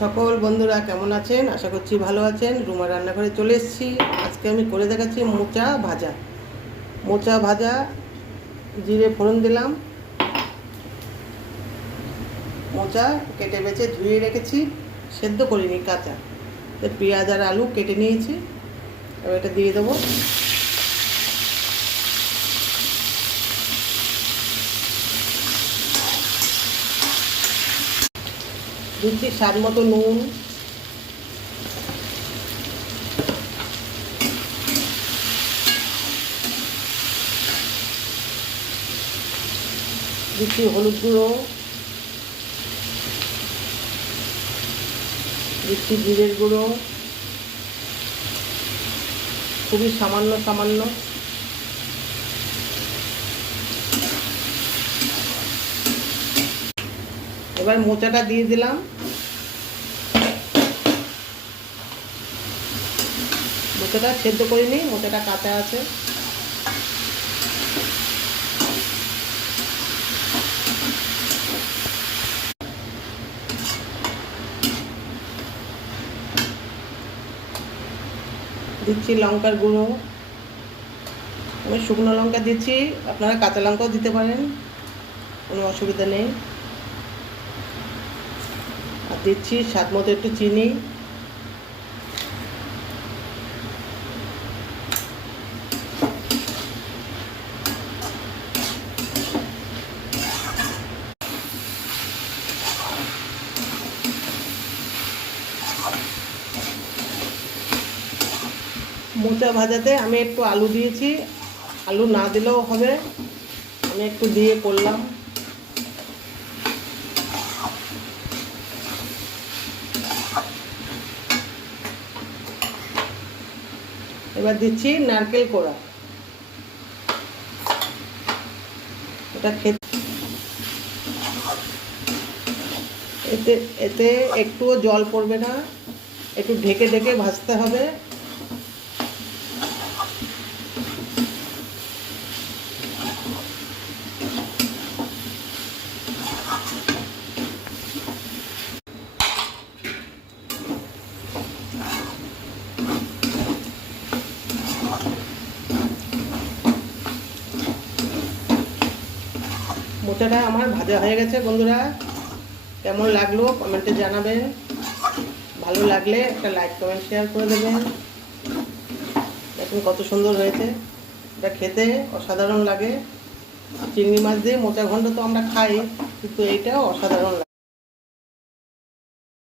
সকল বন্ধুরা কেমন আছেন? আশা করছি ভালো আছেন। রুমা রান্নাঘরে চলে এসেছি। আজকে আমি করে দেখাচ্ছি মোচা ভাজা। মোচা ভাজা, জিরে ফোড়ন দিলাম। মোচা কেটে বেছে ধুয়ে রেখেছি, সেদ্ধ করিনি, কাঁচা। পেঁয়াজ আর আলু কেটে নিয়েছি, এবার এটা দিয়ে দেবো। দিচ্ছি স্বাদ মতো নুন, দিচ্ছি হলুদ গুঁড়ো, দিচ্ছি জিরের গুঁড়ো, খুবই সামান্য সামান্য। এবার মোচাটা দিয়ে দিলাম। মোচাটা সেদ্ধ করিনি, মোচাটা কাঁচা আছে। দিচ্ছি লঙ্কার গুঁড়ো, আমি শুকনো লঙ্কা দিচ্ছি, আপনারা কাঁচা লঙ্কাও দিতে পারেন, কোনো অসুবিধা নেই। আর দিচ্ছি স্বাদ মতো একটু চিনি। মোচা ভাজাতে আমি একটু আলু দিয়েছি, আলু না দিলেও হবে, আমি একটু দিয়ে করলাম। এবার দিচ্ছি নারকেল কোড়া, এটা খেতে এতে এতে একটুও জল পড়বে না, একটু ঢেকে ঢেকে ভাজতে হবে। মোচাটা আমার ভাজা হয়ে গেছে বন্ধুরা। কেমন লাগলো কমেন্টে জানাবেন। ভালো লাগলে একটা লাইক কমেন্ট শেয়ার করে দেবেন। দেখুন কত সুন্দর হয়েছে, এটা খেতে অসাধারণ লাগে। চিংড়ি মাছ দিয়ে মোচা ঘন্ট তো আমরা খাই, কিন্তু এইটাও অসাধারণ লাগে।